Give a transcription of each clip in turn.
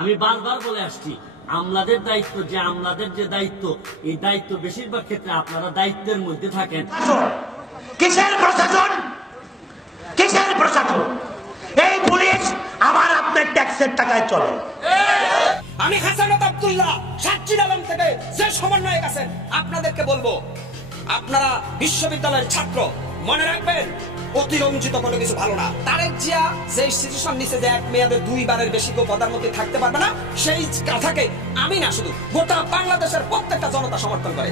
আমি বারবার বলে আসছি, আমলাদের দায়িত্ব যে দায়িত্ব, এই দায়িত্ব বেশিরভাগ ক্ষেত্রে আপনারা দায়িত্বের মধ্যে থাকেন। কিসের প্রশাসন, কিসের প্রশাসন? এই পুলিশ আমার আপনার ট্যাক্সের টাকায় চলে। আমি হাসানাত আব্দুল্লাহ সাচ্চির আলম থেকে যে সমন্বয়ক আছেন আপনাদেরকে বলবো, আপনারা বিশ্ববিদ্যালয়ের ছাত্র, মনে রাখবেন অতিরঞ্জিত কোনো কিছু ভালো না। তারেক জিয়া যে সিচুয়েশন নিচে যে এক মেয়াদে দুইবারের বেশি কেউ প্রধানমন্ত্রী থাকতে পারবে না, সেই কথাকে আমি না শুধু গোটা বাংলাদেশের প্রত্যেকটা জনতা সমর্থন করে।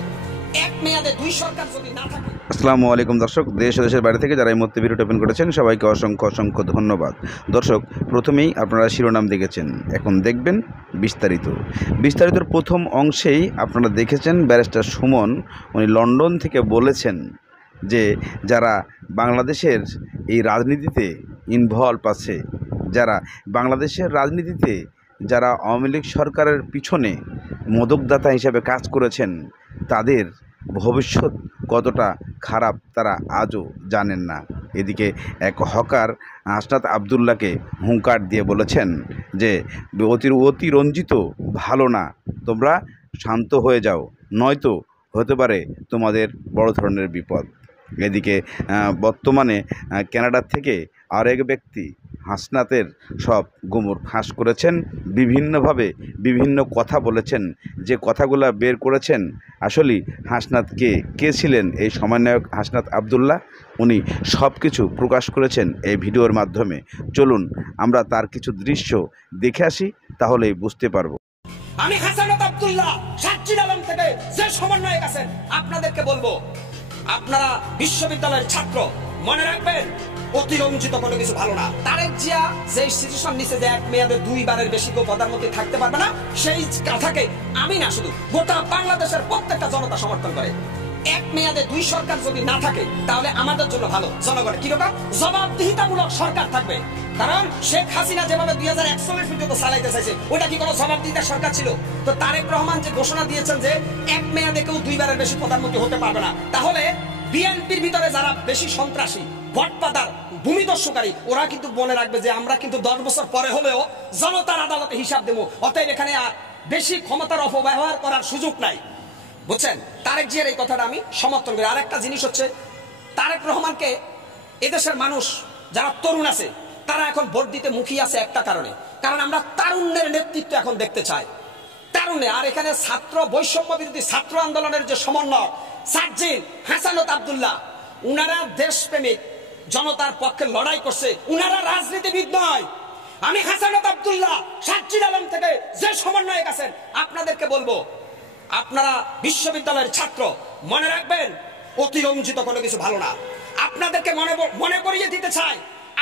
এক মেয়াদে দুই সরকার যদি না থাকে। আসসালামু আলাইকুম দর্শক, দেশ ও দেশের বাইরে থেকে যারা এই মুহূর্তে ভিডিওটি ওপেন করেছেন সবাইকে অসংখ্য ধন্যবাদ। দর্শক, প্রথমেই আপনারা শিরোনাম দেখেছেন, এখন দেখবেন বিস্তারিতর প্রথম অংশেই আপনারা দেখেছেন ব্যারিস্টার সুমন উনি লন্ডন থেকে বলেছেন যে যারা বাংলাদেশের এই রাজনীতিতে ইনভলভ আছে, যারা বাংলাদেশের রাজনীতিতে যারা আওয়ামী লীগ সরকারের পিছনে মদকদাতা হিসাবে কাজ করেছেন, তাদের ভবিষ্যৎ কতটা খারাপ তারা আজও জানেন না। এদিকে এক হকার হাসনাত আব্দুল্লাহকে হুঙ্কার দিয়ে বলেছেন যে অতিরঞ্জিত ভালো না, তোমরা শান্ত হয়ে যাও, নয়তো হতে পারে তোমাদের বড় ধরনের বিপদ। এদিকে বর্তমানে কানাডা থেকে আরেক ব্যক্তি হাসনাতের সব গোমর ফাঁস করেছেন, বিভিন্নভাবে বিভিন্ন কথা বলেছেন। যে কথাগুলো বের করেছেন, আসলে হাসনাত কে ছিলেন এই সমন্বয়ক হাসনাত আব্দুল্লাহ, উনি সব কিছু প্রকাশ করেছেন এই ভিডিওর মাধ্যমে। চলুন আমরা তার কিছু দৃশ্য দেখে আসি, তাহলেই বুঝতে পারবো। আমি হাসানাত আব্দুল্লাহ সাচ্চির আলম থেকে যে সমন্বয়ক আছেন আপনাদেরকে বলবো, আপনারা বিশ্ববিদ্যালয়ের ছাত্র, মনে রাখবেন অতিরঞ্জিত কোনো কিছু ভালো না। তারেক জিয়া যে সিচুয়েশন নিচে যে এক মেয়াদে দুইবারের বেশি কেউ প্রধানমন্ত্রী থাকতে পারবে না, সেই কথাকে আমি না শুধু গোটা বাংলাদেশের প্রত্যেকটা জনতা সমর্থন করে। এক মেয়াদে দুই সরকার যদি না থাকে তাহলে আমাদের জন্য ভালো। জনগণের কিরকম জবাবদিহিতামূলক সরকার থাকবে, কারণ শেখ হাসিনা যেভাবে 2041 পর্যন্ত চালাইতে চাইছে, ওটা কি কোনো জবাবদিহিতার সরকার ছিল? তো তারেক রহমান যে ঘোষণা দিয়েছেন যে এক মেয়াদে কেউ দুইবারের বেশি প্রধানমন্ত্রী হতে পারবে না, তাহলে বিএনপির ভিতরে যারা বেশি সন্ত্রাসী, ভটপাদার, ভূমিদস্যুকারী, ওরা কিন্তু মনে রাখবে যে আমরা কিন্তু 10 বছর পরে হলেও জনতার আদালতে হিসাব দেবো। অতএব এখানে আর বেশি ক্ষমতার অপব্যবহার করার সুযোগ নাই, বুঝছেন? তারেক জিয়ার এই কথাটা আমি সমর্থন করি। আরেকটা জিনিস হচ্ছে, তারেক রহমানকে এদেশের মানুষ যারা তরুণ আছে তারা এখন ভোট দিতে মুখিয়ে আছে একটা কারণে, কারণ আমরা তারুণ্যের নেতৃত্ব এখন দেখতে চাই। তারুণ্যে আর এখানে ছাত্র বৈষম্য বিরোধী ছাত্র আন্দোলনের যে সমন্বয় সাজ্জিদ, হাসানাত আব্দুল্লাহ, উনারা দেশপ্রেমিক, জনতার পক্ষে লড়াই করছে, উনারা রাজনীতিবিদ নয়। আমি হাসানাত আব্দুল্লাহ সাচ্চির আলম থেকে যে সমন্বয়ক আছেন আপনাদেরকে বলবো, আপনারা বিশ্ববিদ্যালয়ের ছাত্র, মনে রাখবেন অতিরঞ্জিত কোনো কিছু ভালো না। আপনাদেরকে মনে করিয়ে দিতে চাই,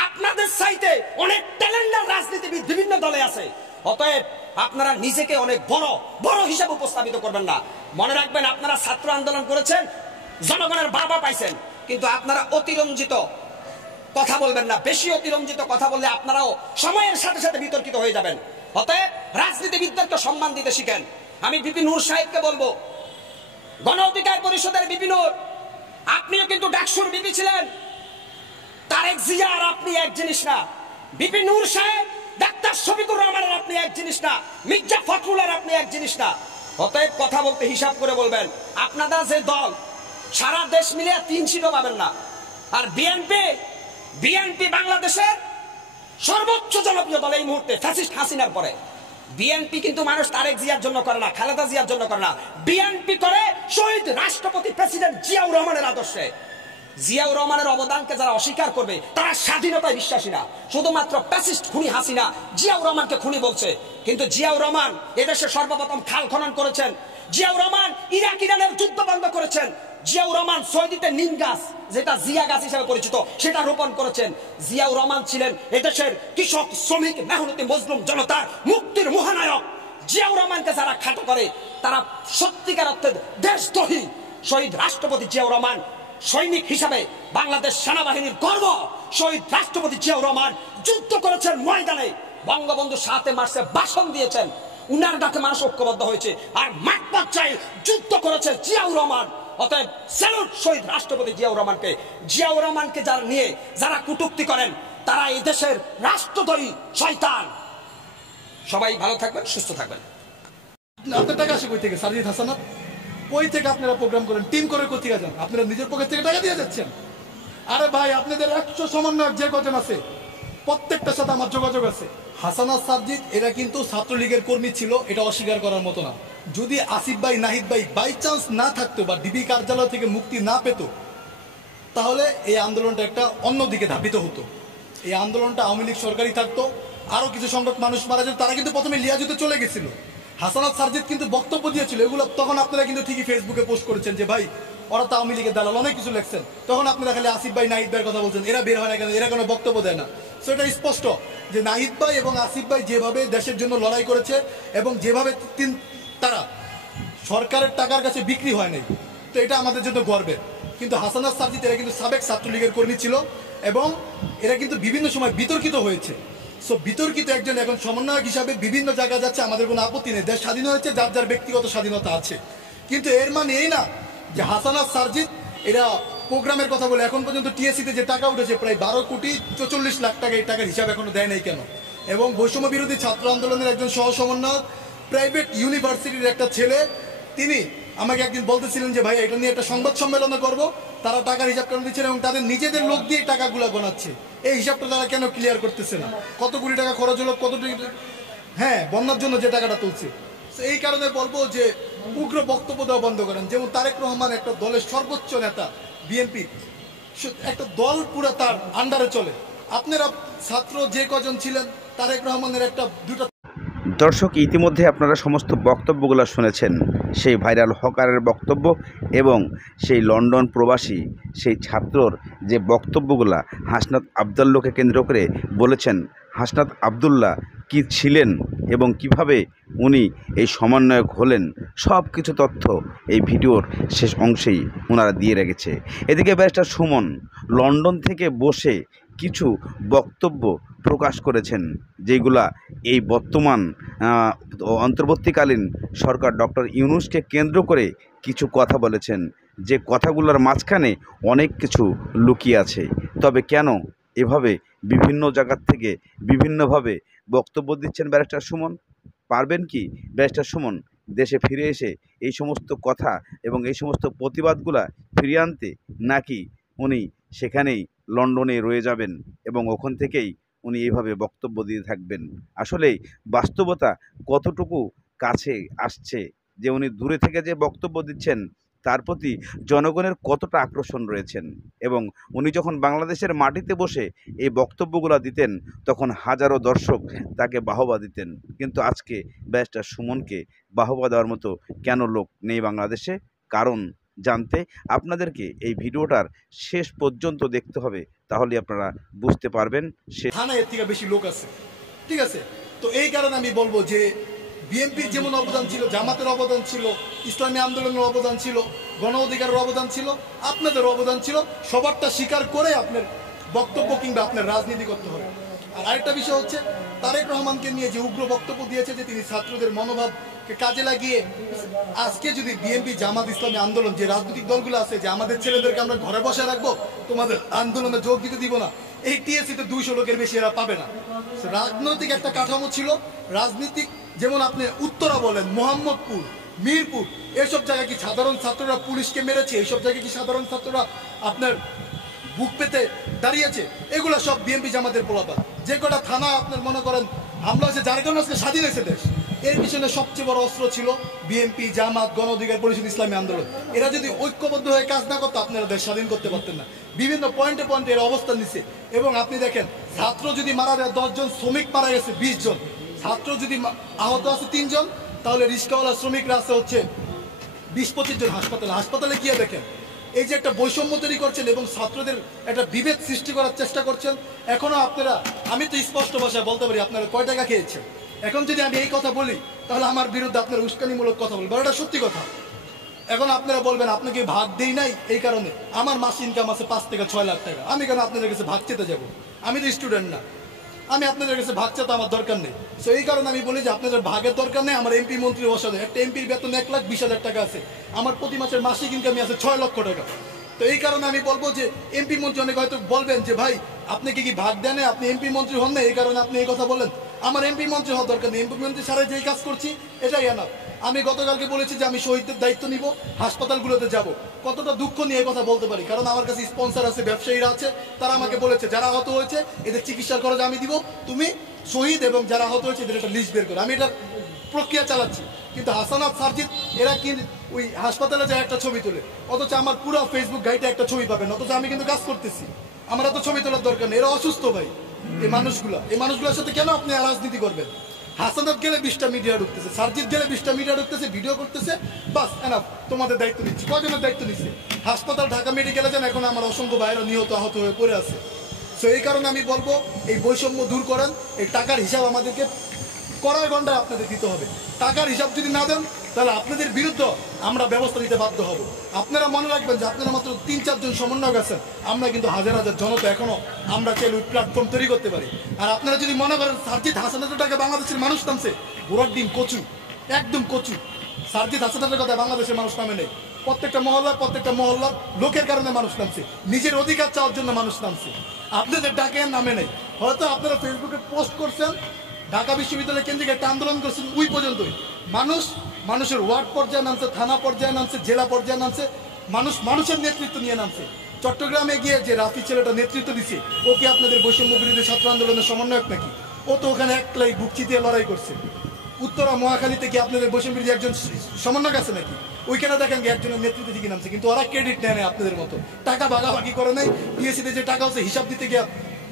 আপনাদের চাইতে অনেক ট্যালেন্টেড রাজনীতিবিদ বিভিন্ন দলে আছে। অতএব আপনারা নিজেকে অনেক বড় হিসাবে উপস্থাপিত করবেন না। মনে রাখবেন আপনারা ছাত্র আন্দোলন করেছেন, জনগণের বাবা পাইছেন, কিন্তু আপনারা অতিরঞ্জিত কথা বলবেন না। বেশি অতিরঞ্জিত কথা বললে আপনারাও সময়ের সাথে সাথে বিতর্কিত হয়ে যাবেন। অতএব রাজনীতিবিদদেরকে সম্মান দিতে শিখেন। আমি বিপি নূর সাহেবকে বলবো, গণ অধিকার পরিষদের বিপি নূর, আপনিও কিন্তু ডাকসুর বিপি ছিলেন। তারেক জিয়া আর আপনি এক জিনিস না। বিপি নূর সাহেব, ডাক্তার শফিকুর রহমানের আপনি এক জিনিস না, মির্জা ফখরুল আর আপনি এক জিনিস না। অতএব কথা বলতে হিসাব করে বলবেন। আপনারা যে দল, সারা দেশ মিলিয়ে 3 সিটও পাবেন না। আর বিএনপি বাংলাদেশের সর্বোচ্চ জনপ্রিয় দল এই মুহূর্তে, ফ্যাসিস্ট হাসিনার পরে। বিএনপি কিন্তু মানুষ তারেক জিয়ার জন্য করে না, খালেদা জিয়ার জন্য করে না, বিএনপি করে শহীদ রাষ্ট্রপতি প্রেসিডেন্ট জিয়াউর রহমানের আদর্শে। জিয়াউর রহমানের অবদানকে যারা অস্বীকার করবে তারা স্বাধীনতায় বিশ্বাসী না, শুধুমাত্র প্যাসিস্ট খুনি হাসিনা জিয়াউর রহমানকে খুনি বলছে। কিন্তু জিয়াউর রহমান এদেশে সর্বপ্রথম খাল খনন করেছেন, জিয়াউর রহমান ইরাক ইরানের যুদ্ধ বন্ধ করেছেন, জিয়াউর রহমান সৌদিতে নিম গাছ, যেটা জিয়া গাছ হিসেবে পরিচিত, সেটা রোপণ করেছেন। জিয়াউর রহমান ছিলেন এদেশের কৃষক, শ্রমিক, মেহনতি মজলুম জনতার মুক্তির মহানায়ক। জিয়াউর রহমানকে যারা খাটো করে তারা সত্যিকার অর্থে দেশদ্রোহী। শহীদ রাষ্ট্রপতি জিয়াউর রহমান সৈনিক হিসাবে বাংলাদেশ সেনাবাহিনীর গর্ব। শহীদ রাষ্ট্রপতি জিয়াউর রহমান যুদ্ধ করেছেন ময়দানে, বঙ্গবন্ধু 7 মার্চে ভাষণ দিয়েছেন, উনার ডাকে মানুষ ঐক্যবদ্ধ হয়েছে, আর মাঠ পর্যায়ে যুদ্ধ করেছে জিয়াউর রহমান। অতএব স্যালুট শহীদ রাষ্ট্রপতি জিয়াউর রহমানকে। জিয়াউর রহমানকে যারা নিয়ে যারা কটূক্তি করেন তারা এই দেশের রাষ্ট্রদ্রোহী শয়তান। সবাই ভালো থাকবেন, সুস্থ থাকবেন। আপনার টাকা আসে কই থেকে? সারজিৎ হাসানাত কই থেকে আপনারা প্রোগ্রাম করেন? টিম করে কোথেকে যান? আপনারা নিজের পকেট থেকে টাকা দিয়ে যাচ্ছেন? আরে ভাই, আপনাদের 100 সমন্বয়ক যে কজন আছে প্রত্যেকটার সাথে আমার যোগাযোগ আছে। হাসানাত, সারজিৎ এরা কিন্তু ছাত্রলীগের কর্মী ছিল, এটা অস্বীকার করার মতো না। যদি আসিফ ভাই, নাহিদ ভাই বাই চান্স না থাকতো বা ডিবি কার্যালয় থেকে মুক্তি না পেত, তাহলে এই আন্দোলনটা একটা অন্যদিকে ধাবিত হতো। এই আন্দোলনটা আওয়ামী লীগ সরকারি থাকতো, আরো কিছু সংখ্যক মানুষ মারা যেত। তারা কিন্তু প্রথমে লিয়াজুতে চলে গেছিল। হাসানাত, সারজিৎ কিন্তু বক্তব্য দিয়েছিল, এগুলো তখন আপনারা কিন্তু ঠিকই ফেসবুকে পোস্ট করেছেন যে ভাই ওরা তো আওয়ামী লীগের দালাল, অনেক কিছু লেখছেন। তখন আপনারা খালি আসিফ ভাই, নাহিদ ভাইয়ের কথা বলছেন, এরা বের হয় না কেন, এরা কোনো বক্তব্য দেয় না। সো এটা স্পষ্ট যে নাহিদ ভাই এবং আসিফ ভাই যেভাবে দেশের জন্য লড়াই করেছে এবং যেভাবে তারা সরকারের টাকার কাছে বিক্রি হয় নাই, তো এটা আমাদের জন্য গর্বের। কিন্তু হাসানাত, সারজিৎ এরা কিন্তু সাবেক ছাত্রলীগের কর্মী ছিল এবং এরা কিন্তু বিভিন্ন সময় বিতর্কিত হয়েছে। সো বিতর্কিত একজন এখন সমন্বয়ক হিসাবে বিভিন্ন জায়গায় যাচ্ছে, আমাদের কোনো আপত্তি নেই। দেশ স্বাধীন হয়েছে, যার যার ব্যক্তিগত স্বাধীনতা আছে। কিন্তু এর মানে এই না যে হাসানাত, সারজিৎ এরা প্রোগ্রামের কথা বলে এখন পর্যন্ত টিএসসিতে যে টাকা উঠেছে প্রায় 12,44,00,000 টাকা, এই টাকার হিসাব এখনো দেয় নাই কেন? এবং বৈষম্য বিরোধী ছাত্র আন্দোলনের একজন সহ সমন্বয়ক, প্রাইভেট ইউনিভার্সিটির একটা ছেলে, তিনি আমাকে একদিন বলতেছিলেন যে ভাই এটা নিয়ে একটা সংবাদ সম্মেলন করব, তারা টাকার হিসাব কেন দিচ্ছেন এবং তাদের নিজেদের লোক দিয়ে টাকাগুলো গোনাচ্ছে, এই হিসাবটা তারা কেন ক্লিয়ার করতেছে না? কত কোটি টাকা খরচ হলো, কত হ্যাঁ বন্যার জন্য যে টাকাটা তুলছে। এই কারণে বলবো যে উগ্র বক্তব্য দেওয়া বন্ধ করেন। যেমন তারেক রহমান একটা দলের সর্বোচ্চ নেতা, বিএনপি একটা দল পুরো তার আন্ডারে চলে। আপনারা ছাত্র যে কজন ছিলেন, তারেক রহমানের একটা দুটা। দর্শক, ইতিমধ্যে আপনারা সমস্ত বক্তব্যগুলো শুনেছেন, সেই ভাইরাল হকারের বক্তব্য এবং সেই লন্ডন প্রবাসী সেই ছাত্রর যে বক্তব্যগুলো হাসনাত আবদুল্লাহকে কেন্দ্র করে বলেছেন। হাসনাত আবদুল্লাহ কি ছিলেন এবং কিভাবে উনি এই সমন্বয়ক হলেন, সব কিছু তথ্য এই ভিডিওর শেষ অংশেই ওনারা দিয়ে রেখেছে। এদিকে ব্যারিস্টার সুমন লন্ডন থেকে বসে কিছু বক্তব্য প্রকাশ করেছেন, যেগুলা এই বর্তমান অন্তর্বর্তীকালীন সরকার ডক্টর ইউনূসকে কেন্দ্র করে কিছু কথা বলেছেন, যে কথাগুলোর মাঝখানে অনেক কিছু লুকিয়ে আছে। তবে কেন এভাবে বিভিন্ন জায়গার থেকে বিভিন্নভাবে বক্তব্য দিচ্ছেন ব্যারিস্টার সুমন? পারবেন কি ব্যারিস্টার সুমন দেশে ফিরে এসে এই সমস্ত কথা এবং এই সমস্ত প্রতিবাদগুলা ফিরিয়ে আনতে, নাকি উনি সেখানেই লন্ডনে রয়ে যাবেন এবং ওখান থেকেই উনি এইভাবে বক্তব্য দিয়ে থাকবেন? আসলে বাস্তবতা কতটুকু কাছে আসছে, যে উনি দূরে থেকে যে বক্তব্য দিচ্ছেন তার প্রতি জনগণের কতটা আকর্ষণ রয়েছেন, এবং উনি যখন বাংলাদেশের মাটিতে বসে এই বক্তব্যগুলো দিতেন তখন হাজারো দর্শক তাকে বাহবা দিতেন। কিন্তু আজকে ব্যারিস্টার সুমনকে বাহবা দেওয়ার মতো কেন লোক নেই বাংলাদেশে? কারণ জানতে আপনাদেরকে এই ভিডিওটার শেষ পর্যন্ত দেখতে হবে, তাহলে আপনারা বুঝতে পারবেন। থানায় এর থেকে বেশি লোক আছে, ঠিক আছে? তো এই কারণে আমি বলবো যে বিএনপির যেমন অবদান ছিল, জামাতের অবদান ছিল, ইসলামী আন্দোলনের অবদান ছিল, গণ অধিকারের অবদান ছিল, আপনাদের অবদান ছিল, সবারটা স্বীকার করে আপনার বক্তব্য কিংবা আপনার রাজনীতি করতে হবে। আর আরেকটা বিষয় হচ্ছে, তারেক রহমানকে নিয়ে যে উগ্র বক্তব্য দিয়েছে যে তিনি ছাত্রদের মনোভাবকে কাজে লাগিয়ে আজকে যদি বিএনপি, জামাত, ইসলামী আন্দোলন যে রাজনৈতিক দলগুলো আছে যে আমাদের ছেলেদেরকে আমরা ঘরে বসে রাখবো, তোমাদের আন্দোলনে যোগ দিতে দিব না, এই টিএসসিতে 200 লোকের বেশি এরা পাবে না। রাজনৈতিক একটা কাঠামো ছিল, রাজনীতিক, যেমন আপনি উত্তরা বলেন, মোহাম্মদপুর, মিরপুর, এসব জায়গায় কি সাধারণ ছাত্ররা পুলিশকে মেরেছে? এইসব জায়গায় কি সাধারণ ছাত্ররা আপনার বুক পেতে দাঁড়িয়েছে? এগুলো সব বিএনপি জামাতের পোলাপান। যে কটা থানা আপনার মনে করেন হামলা হয়েছে, যার কারণে আজকে স্বাধীন হয়েছে দেশ, এর পিছনে সবচেয়ে বড় অস্ত্র ছিল বিএনপি, জামাত, গণ অধিকার পরিষদ, ইসলামী আন্দোলন। এরা যদি ঐক্যবদ্ধ হয়ে কাজ না করতো আপনারা দেশ স্বাধীন করতে পারতেন না। বিভিন্ন পয়েন্টে পয়েন্টে এরা অবস্থান নিচ্ছে। এবং আপনি দেখেন, ছাত্র যদি মারা যায় 10 জন, শ্রমিক মারা গেছে 20 জন, ছাত্র যদি আহত আছে 3 জন, তাহলে রিক্সাওয়ালা শ্রমিকরা আছে হচ্ছে 20-25 জন হাসপাতালে গিয়ে দেখেন। এই যে একটা বৈষম্য তৈরি করছেন এবং ছাত্রদের একটা বিভেদ সৃষ্টি করার চেষ্টা করছেন। এখনো আপনারা, আমি তো স্পষ্ট ভাষায় বলতে পারি আপনারা কয় টাকা খেয়েছেন। এখন যদি আমি এই কথা বলি তাহলে আমার বিরুদ্ধে আপনারা উস্কানিমূলক কথা বলবেন, এটা সত্যি কথা। এখন আপনারা বলবেন আপনাকে ভাগ দেই নাই এই কারণে, আমার মাস ইনকাম আছে 5 থেকে 6 লাখ টাকা, আমি কেন আপনাদের কাছে ভাগ চেতে যাবো? আমি তো স্টুডেন্ট না, আমি আপনাদের কাছে ভাগ চেতে আমার দরকার নেই। সো এই কারণে আমি বলি যে আপনাদের ভাগের দরকার নেই। আমার এমপি মন্ত্রী বসাতে, একটা এমপির বেতন 1,20,000 টাকা আছে, আমার প্রতি মাসের মাসিক ইনকামই আছে 6 লক্ষ টাকা। তো এই কারণে আমি বলবো যে এমপি মন্ত্রী অনেক হয়তো বলবেন যে ভাই আপনি কি ভাগ দেন, আপনি এমপি মন্ত্রী হন না, এই কারণে আপনি এই কথা বলেন। আমার এমপি মন্ত্রী হওয়ার দরকার নেই, এমপি মন্ত্রী সারা যেই কাজ করছি এটাই এনাফ। আমি গতকালকে বলেছি যে আমি শহীদদের দায়িত্ব নিব, হাসপাতালগুলোতে যাব। কতটা দুঃখ নিয়ে এই কথা বলতে পারি, কারণ আমার কাছে স্পন্সর আছে, ব্যবসায়ীরা আছে, তারা আমাকে বলেছে যারা আহত হয়েছে এদের চিকিৎসার খরচ আমি দিব, তুমি শহীদ এবং যারা আহত হয়েছে এদের একটা লিস্ট বের করে আমি এটার প্রক্রিয়া চালাচ্ছি। কিন্তু হাসানাত, সারজিৎ এরা কি ওই হাসপাতালে যায় একটা ছবি তোলে, অথচ আমার পুরো ফেসবুক গাইডে একটা ছবি পাবেন, অথচ আমি কিন্তু কাজ করতেছি, আমার এত ছবি তোলার দরকার নেই। এরা অসুস্থ ভাই, এই মানুষগুলোর সাথে কেন আপনি রাজনীতি করবেন? হাসানাত গেলে 20টা মিডিয়া ঢুকতেছে, সারজিৎ গেলে 20টা মিডিয়া ঢুকতেছে, ভিডিও করতেছে, বাস এনাফ, তোমাদের দায়িত্ব নিচ্ছি। কজনের দায়িত্ব নিচ্ছে? হাসপাতাল ঢাকা মেডিকেলে যান, এখন আমার অসংখ্য ভাইরা নিহত আহত হয়ে পড়ে আছে। সো এই কারণে আমি বলবো এই বৈষম্য দূর করেন, এই টাকার হিসাব আমাদেরকে কড়াই গন্ডায় আপনাদের দিতে হবে। টাকার হিসাব যদি না দেন তাহলে আপনাদের বিরুদ্ধে আমরা ব্যবস্থা নিতে বাধ্য হব। আপনারা মনে রাখবেন যে আপনারা মাত্র 3-4 জন সমন্বয়ক আছেন, আমরা কিন্তু হাজার হাজার জনতা এখনো আমরা চাইলে ওই প্ল্যাটফর্ম তৈরি করতে পারি। আর আপনারা যদি মনে করেন সারজিৎ হাসানাতের টাকা বাংলাদেশের মানুষ নামছে, ঘোড়ার ডিম কচু, একদম কচু। সারজিৎ হাসানাতের কথা বাংলাদেশের মানুষ নামে নেই, প্রত্যেকটা মহল্লা লোকের কারণে মানুষ নামছে, নিজের অধিকার চাওয়ার জন্য মানুষ নামছে। আপনাদের ডাকে নামে নেই, হয়তো আপনারা ফেসবুকে পোস্ট করছেন, ঢাকা বিশ্ববিদ্যালয় কেন্দ্রিক একটা আন্দোলন করছেন, ওই পর্যন্তই। মানুষের ওয়ার্ড পর্যায়ে নামছে, থানা পর্যায়ে নামছে, জেলা পর্যায়ে নামছে, মানুষের নেতৃত্ব নিয়ে নামছে। চট্টগ্রামে গিয়ে যে রাফি ছেলেটা নেতৃত্ব দিচ্ছে, ও কি আপনাদের বৈষম্য বিরোধী ছাত্র আন্দোলনের সমন্বয়ক নাকি? ও তো ওখানে একলাই বুক চিতিয়ে লড়াই করছে। উত্তরা মহাখালীতে কি আপনাদের বৈষম্য বিরোধী একজন সমন্বয়ক আছে নাকি? ওইখানে দেখেন কি একজনের নেতৃত্বে দিকে নামছে, কিন্তু ওরা ক্রেডিট নেয় না আপনাদের মতো, টাকা ভাগাভাগি করে নাই, পিএসসিতে যে টাকা হচ্ছে হিসাব দিতে গিয়ে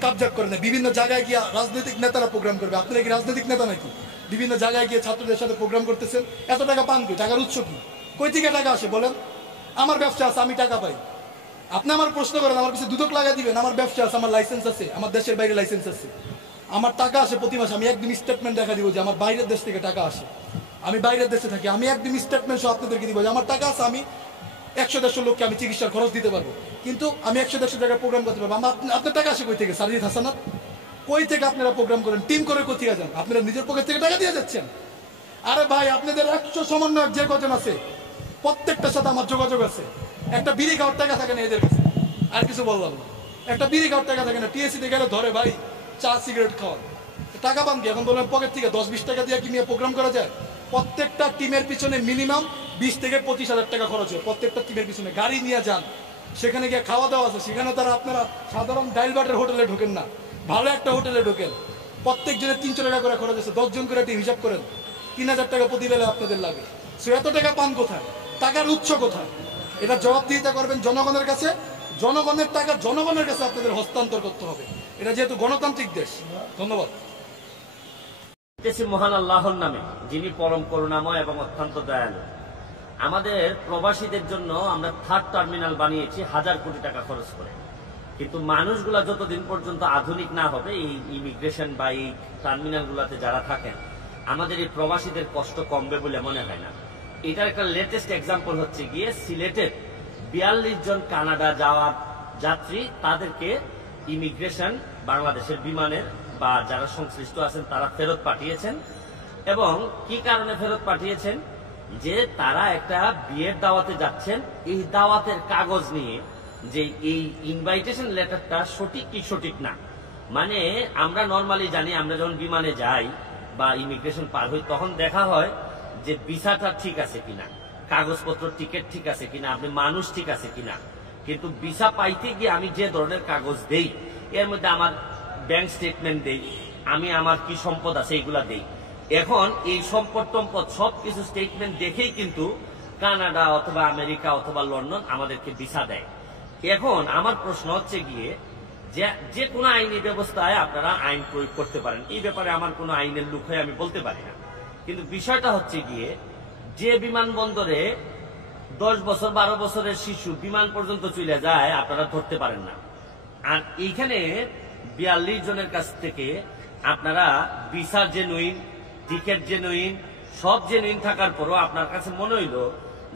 কাবজাক করে না। বিভিন্ন জায়গায় গিয়ে রাজনৈতিক নেতারা প্রোগ্রাম করবে, আপনারা কি রাজনৈতিক নেতা নাকি? বিভিন্ন জায়গায় গিয়ে ছাত্রদের সাথে প্রোগ্রাম করতেছেন, এত টাকা পান কি? টাকার উৎস কি? কই থেকে টাকা আসে বলেন? আমার ব্যবসা আছে, আমি টাকা পাই। আপনি আমার প্রশ্ন করেন, আমার কাছে দুদক লাগা দিবেন? আমার ব্যবসা আছে, আমার লাইসেন্স আছে, আমার দেশের বাইরে লাইসেন্স আছে, আমার টাকা আসে প্রতি মাসে। আমি একদম স্টেটমেন্ট দেখা দিব যে আমার বাইরের দেশ থেকে টাকা আসে, আমি বাইরের দেশে থাকি, আমি একদম স্টেটমেন্ট সহ আপনাদেরকে দিব যে আমার টাকা আছে, আমি 100-150 লোককে আমি চিকিৎসার খরচ দিতে পারবো, কিন্তু আমি 100-150 জায়গায় প্রোগ্রাম করতে পারবো। আপনার টাকা আসে কই থেকে? সারজিৎ হাসানাত কই থেকে আপনারা প্রোগ্রাম করেন? টিম করে কোথায় যান? আপনারা নিজের পকেট থেকে টাকা দিয়ে যাচ্ছেন। আরে ভাই, আপনাদের 100 সমন্বয়ক যে কজন আছে প্রত্যেকটার সাথে আমার যোগাযোগ আছে। একটা বিড়ি খাওয়ার টাকা থাকে না এদের কাছে, আর কিছু বললাম না। একটা বিড়ি খাওয়ার টাকা থাকে না, টিএসসিতে গেলে ধরে ভাই চা সিগারেট খাওয়ার টাকা পান কি? এখন বললেন পকেট থেকে 10-20 টাকা দিয়ে কি নিয়ে প্রোগ্রাম করা যায়? প্রত্যেকটা টিমের পিছনে মিনিমাম 20 থেকে 25,000 টাকা খরচ হয়। প্রত্যেকটা টিমের পিছনে গাড়ি নিয়ে যান, সেখানে গিয়ে খাওয়া দাওয়া আছে, সেখানে তারা আপনারা সাধারণ ডাইল বাটের হোটেলে ঢোকেন না, ভালো একটা হোটেলে ঢোকেন। প্রত্যেক জনের 300 টাকা করে খরচ আছে, 10 জন করে টিম হিসাব করেন, 3000 টাকা প্রতি বেলা আপনাদের লাগে। সো এত টাকা পান কোথায়? টাকার উৎস কোথায়? এটা জবাবদিহিতা করবেন জনগণের কাছে। জনগণের টাকা জনগণের কাছে আপনাদের হস্তান্তর করতে হবে, এটা যেহেতু গণতান্ত্রিক দেশ। ধন্যবাদ। মহান আল্লাহর নামে, যিনি পরম করুণাময় এবং অত্যন্ত দয়ালু। আমাদের প্রবাসীদের জন্য আমরা 3rd টার্মিনাল বানিয়েছি 1000 কোটি টাকা খরচ করে, কিন্তু মানুষগুলা যতদিন পর্যন্ত আধুনিক না হবে এই ইমিগ্রেশন বা এই টার্মিনালগুলোতে যারা থাকেন, আমাদের এই প্রবাসীদের কষ্ট কমবে বলে মনে হয় না। এটার একটা লেটেস্ট এক্সাম্পল হচ্ছে গিয়ে সিলেটের 42 জন কানাডা যাওয়ার যাত্রী, তাদেরকে ইমিগ্রেশন বাংলাদেশের বিমানের বা যারা সংশ্লিষ্ট আছেন তারা ফেরত পাঠিয়েছেন। এবং কি কারণে ফেরত পাঠিয়েছেন? যে তারা একটা বিয়ের দাওয়াতে যাচ্ছেন, এই দাওয়াতের কাগজ নিয়ে যে এই ইনভাইটেশন লেটারটা সঠিক কি সঠিক না। মানে আমরা নর্মালি জানি, আমরা যখন বিমানে যাই বা ইমিগ্রেশন পার হই তখন দেখা হয় যে ভিসাটা ঠিক আছে কিনা, কাগজপত্র টিকিট ঠিক আছে কিনা, আপনি মানুষ ঠিক আছে কিনা। কিন্তু ভিসা পাইতে গিয়ে আমি যে ধরনের কাগজ দেই, এর মধ্যে আমার ব্যাংক স্টেটমেন্ট দেই, আমি আমার কি সম্পদ আছে এইগুলা দেই। এখন এই সম্পদ টম্পদ সবকিছু স্টেটমেন্ট দেখেই কিন্তু কানাডা অথবা আমেরিকা অথবা লন্ডন আমাদেরকে ভিসা দেয়। এখন আমার প্রশ্ন হচ্ছে গিয়ে যে কোনো আইনি ব্যবস্থায় আপনারা আইন প্রয়োগ করতে পারেন, এই ব্যাপারে আমার কোনো আইনের লুক হয়ে আমি বলতে পারি না। কিন্তু বিষয়টা হচ্ছে গিয়ে যে বিমানবন্দরে 10 বছর 12 বছরের শিশু বিমান পর্যন্ত চলে যায় আপনারা ধরতে পারেন না, আর এইখানে 42 জনের কাছ থেকে আপনারা ভিসা জেনুইন, টিকিট জেনুইন, সব জেনুইন থাকার পরও আপনার কাছে মনে হইলো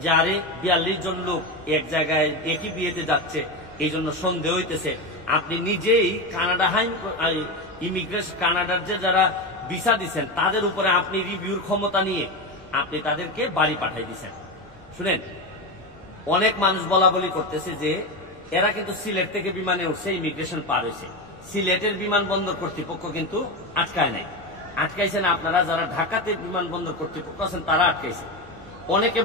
যে আরে 42 জন লোক এক জায়গায় একই বিয়েতে যাচ্ছে, এই জন্য সন্দেহ হইতেছে। আপনি নিজেই কানাডা ইমিগ্রেশন কানাডার যে যারা ভিসা দিচ্ছেন তাদের উপরে আপনি রিভিউর ক্ষমতা নিয়ে আপনি তাদেরকে বাড়ি পাঠাই দিচ্ছেন। শুনেন, অনেক মানুষ বলা বলি করতেছে যে এরা কিন্তু সিলেট থেকে বিমানে উঠছে, ইমিগ্রেশন পার হয়েছে, সিলেটের বিমানবন্দর কর্তৃপক্ষ কিন্তু আটকায় নাই। আটকাইছেন আপনারা, যারা ঢাকাতে বিমানবন্দর কর্তৃপক্ষ আছেন তারা আটকাইছে। অনেকে